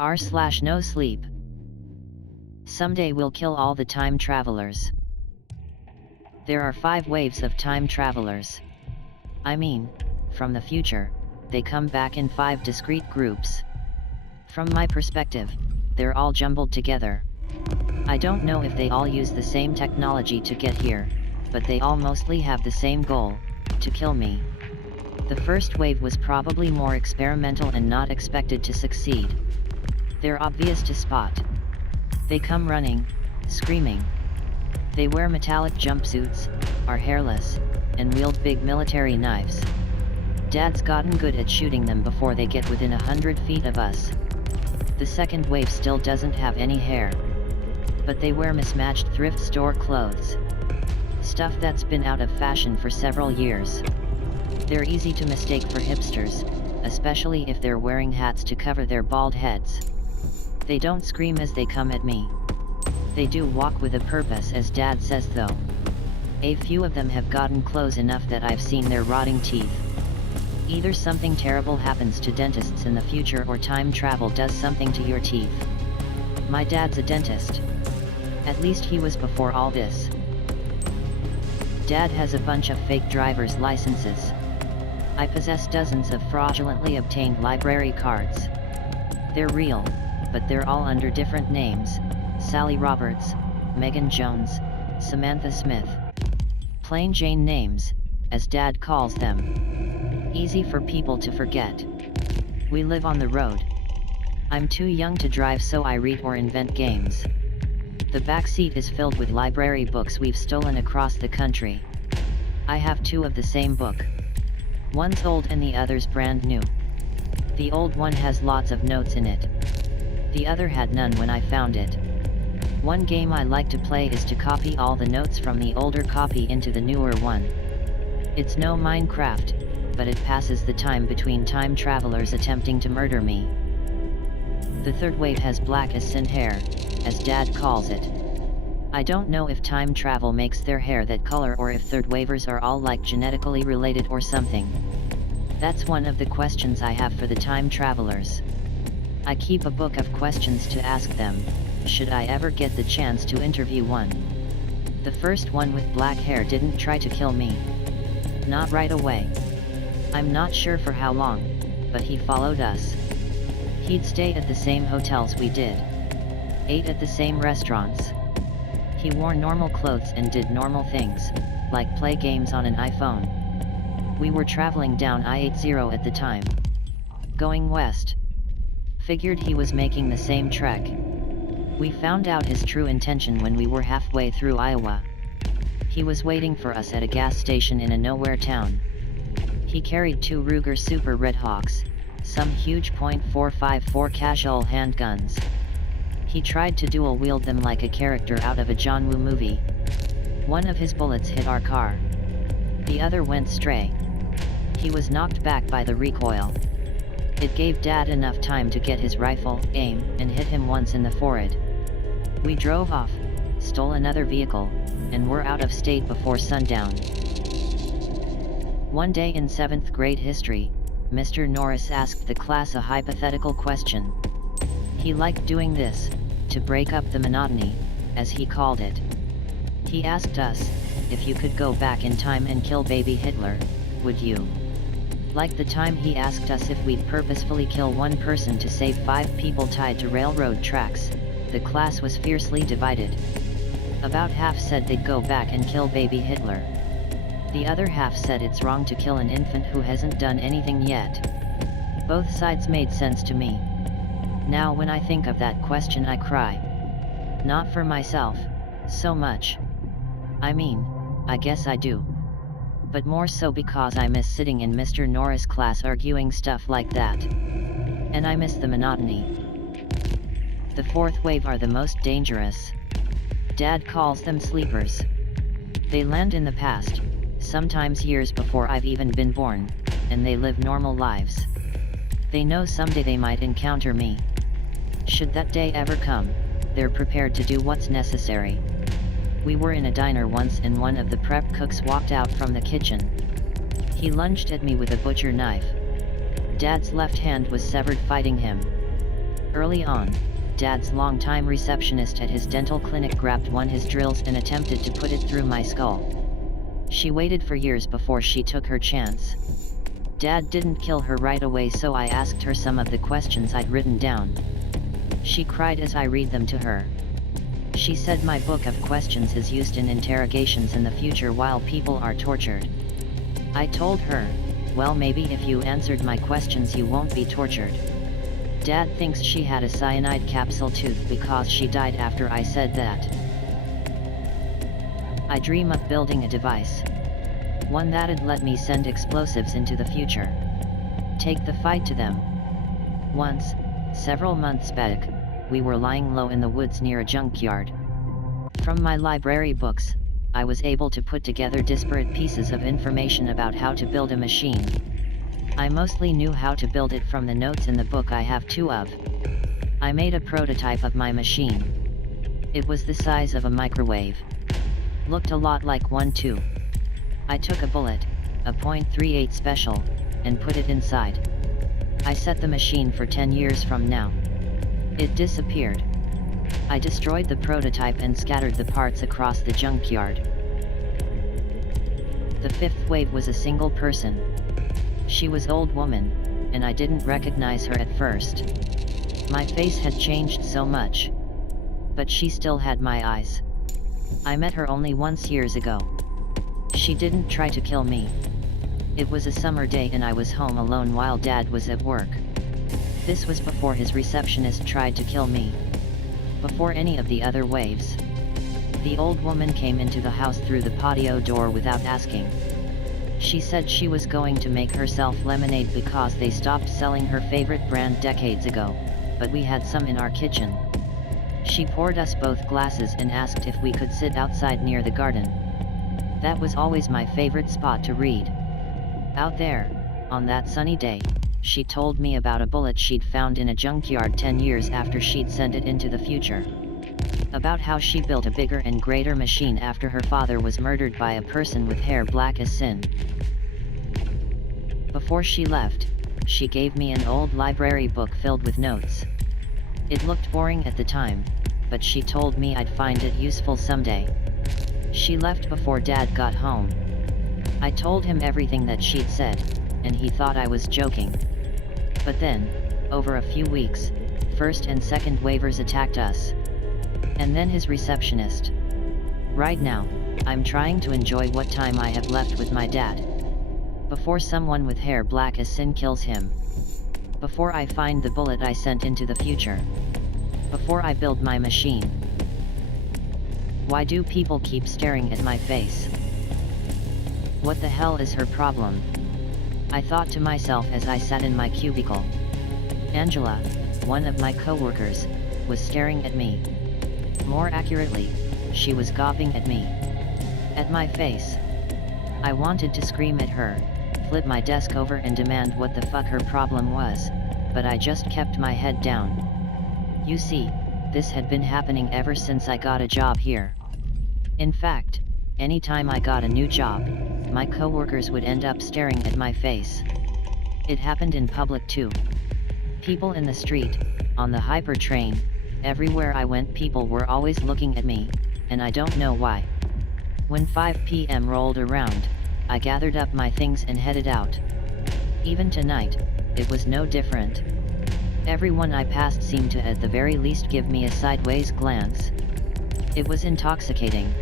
r/no-sleep. Someday we'll kill all the time travelers. There are 5 waves of time travelers. I mean, from the future, they come back in 5 discrete groups. From my perspective, they're all jumbled together. I don't know if they all use the same technology to get here, but they all mostly have the same goal, to kill me. The first wave was probably more experimental and not expected to succeed. They're obvious to spot. They come running, screaming. They wear metallic jumpsuits, are hairless, and wield big military knives. Dad's gotten good at shooting them before they get within 100 feet of us. The second wave still doesn't have any hair. But they wear mismatched thrift store clothes. Stuff that's been out of fashion for several years. They're easy to mistake for hipsters, especially if they're wearing hats to cover their bald heads. They don't scream as they come at me. They do walk with a purpose, as Dad says, though. A few of them have gotten close enough that I've seen their rotting teeth. Either something terrible happens to dentists in the future or time travel does something to your teeth. My dad's a dentist. At least he was before all this. Dad has a bunch of fake driver's licenses. I possess dozens of fraudulently obtained library cards. They're real, but they're all under different names: Sally Roberts, Megan Jones, Samantha Smith. Plain Jane names, as Dad calls them. Easy for people to forget. We live on the road. I'm too young to drive, so I read or invent games. The back seat is filled with library books we've stolen across the country. I have 2 of the same book. One's old and the other's brand new. The old one has lots of notes in it. The other had none when I found it. One game I like to play is to copy all the notes from the older copy into the newer one. It's no Minecraft, but it passes the time between time travelers attempting to murder me. The third wave has black as sin hair, as Dad calls it. I don't know if time travel makes their hair that color or if third wavers are all like genetically related or something. That's one of the questions I have for the time travelers. I keep a book of questions to ask them, should I ever get the chance to interview one. The first one with black hair didn't try to kill me. Not right away. I'm not sure for how long, but he followed us. He'd stay at the same hotels we did. Ate at the same restaurants. He wore normal clothes and did normal things, like play games on an iPhone. We were traveling down I-80 at the time. Going west. Figured he was making the same trek. We found out his true intention when we were halfway through Iowa. He was waiting for us at a gas station in a nowhere town. He carried 2 Ruger Super Redhawks, some huge .454 casual handguns. He tried to dual wield them like a character out of a John Woo movie. One of his bullets hit our car. The other went stray. He was knocked back by the recoil. It gave Dad enough time to get his rifle, aim, and hit him once in the forehead. We drove off, stole another vehicle, and were out of state before sundown. One day in 7th grade history, Mr. Norris asked the class a hypothetical question. He liked doing this, to break up the monotony, as he called it. He asked us, if you could go back in time and kill baby Hitler, would you? Like the time he asked us if we'd purposefully kill one person to save 5 people tied to railroad tracks, the class was fiercely divided. About half said they'd go back and kill baby Hitler. The other half said it's wrong to kill an infant who hasn't done anything yet. Both sides made sense to me. Now when I think of that question I cry. Not for myself, so much. I mean, I guess I do. But more so because I miss sitting in Mr. Norris' class arguing stuff like that. And I miss the monotony. The fourth wave are the most dangerous. Dad calls them sleepers. They land in the past, sometimes years before I've even been born, and they live normal lives. They know someday they might encounter me. Should that day ever come, they're prepared to do what's necessary. We were in a diner once and one of the prep cooks walked out from the kitchen. He lunged at me with a butcher knife. Dad's left hand was severed fighting him. Early on, Dad's longtime receptionist at his dental clinic grabbed one of his drills and attempted to put it through my skull. She waited for years before she took her chance. Dad didn't kill her right away, so I asked her some of the questions I'd written down. She cried as I read them to her. She said my book of questions is used in interrogations in the future while people are tortured. I told her, well, maybe if you answered my questions you won't be tortured. Dad thinks she had a cyanide capsule tooth because she died after I said that. I dream of building a device. One that'd let me send explosives into the future. Take the fight to them. Once, several months back, we were lying low in the woods near a junkyard. From my library books, I was able to put together disparate pieces of information about how to build a machine. I mostly knew how to build it from the notes in the book I have two of. I made a prototype of my machine. It was the size of a microwave. Looked a lot like one too. I took a bullet, a .38 special, and put it inside. I set the machine for 10 years from now. It disappeared. I destroyed the prototype and scattered the parts across the junkyard. The fifth wave was a single person. She was old woman, and I didn't recognize her at first. My face had changed so much. But she still had my eyes. I met her only once years ago. She didn't try to kill me. It was a summer day and I was home alone while Dad was at work. This was before his receptionist tried to kill me. Before any of the other waves. The old woman came into the house through the patio door without asking. She said she was going to make herself lemonade because they stopped selling her favorite brand decades ago, but we had some in our kitchen. She poured us both glasses and asked if we could sit outside near the garden. That was always my favorite spot to read. Out there, on that sunny day, she told me about a bullet she'd found in a junkyard 10 years after she'd sent it into the future. About how she built a bigger and greater machine after her father was murdered by a person with hair black as sin. Before she left, she gave me an old library book filled with notes. It looked boring at the time, but she told me I'd find it useful someday. She left before Dad got home. I told him everything that she'd said, and he thought I was joking. But then, over a few weeks, first and second waivers attacked us. And then his receptionist. Right now, I'm trying to enjoy what time I have left with my dad. Before someone with hair black as sin kills him. Before I find the bullet I sent into the future. Before I build my machine. Why do people keep staring at my face? What the hell is her problem? I thought to myself as I sat in my cubicle. Angela, one of my coworkers, was staring at me. More accurately, she was gawping at me. At my face. I wanted to scream at her, flip my desk over and demand what the fuck her problem was, but I just kept my head down. You see, this had been happening ever since I got a job here. In fact, anytime I got a new job, my coworkers would end up staring at my face. It happened in public too. People in the street, on the hyper train, everywhere I went people were always looking at me, and I don't know why. When 5 p.m. rolled around, I gathered up my things and headed out. Even tonight, it was no different. Everyone I passed seemed to at the very least give me a sideways glance. It was intoxicating.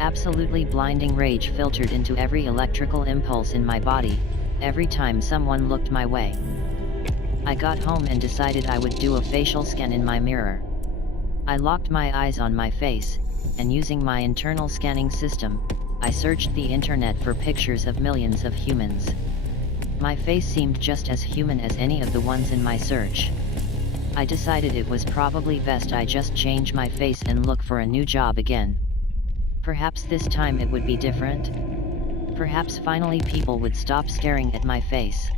Absolutely blinding rage filtered into every electrical impulse in my body, every time someone looked my way. I got home and decided I would do a facial scan in my mirror. I locked my eyes on my face, and using my internal scanning system, I searched the internet for pictures of millions of humans. My face seemed just as human as any of the ones in my search. I decided it was probably best I just change my face and look for a new job again. Perhaps this time it would be different? Perhaps finally people would stop staring at my face.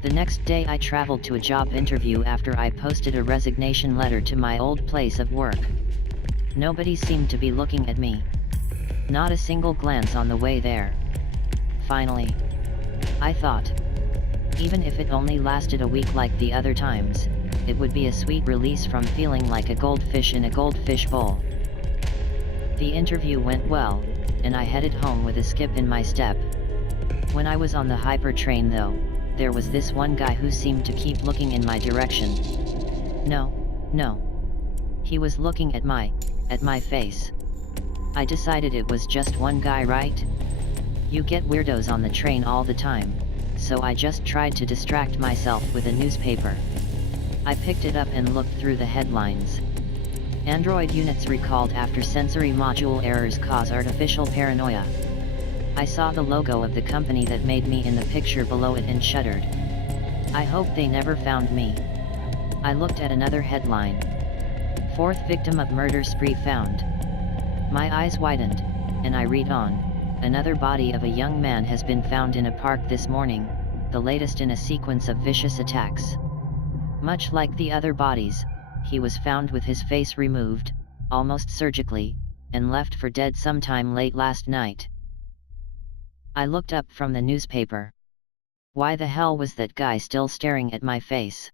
The next day I traveled to a job interview after I posted a resignation letter to my old place of work. Nobody seemed to be looking at me. Not a single glance on the way there. Finally. I thought. Even if it only lasted a week like the other times, it would be a sweet release from feeling like a goldfish in a goldfish bowl. The interview went well, and I headed home with a skip in my step. When I was on the hyper train though, there was this one guy who seemed to keep looking in my direction. No. He was looking at my face. I decided it was just one guy, right? You get weirdos on the train all the time, so I just tried to distract myself with a newspaper. I picked it up and looked through the headlines. Android units recalled after sensory module errors cause artificial paranoia. I saw the logo of the company that made me in the picture below it and shuddered. I hope they never found me. I looked at another headline. 4th victim of murder spree found. My eyes widened, and I read on. Another body of a young man has been found in a park this morning, the latest in a sequence of vicious attacks. Much like the other bodies, he was found with his face removed, almost surgically, and left for dead sometime late last night. I looked up from the newspaper. Why the hell was that guy still staring at my face?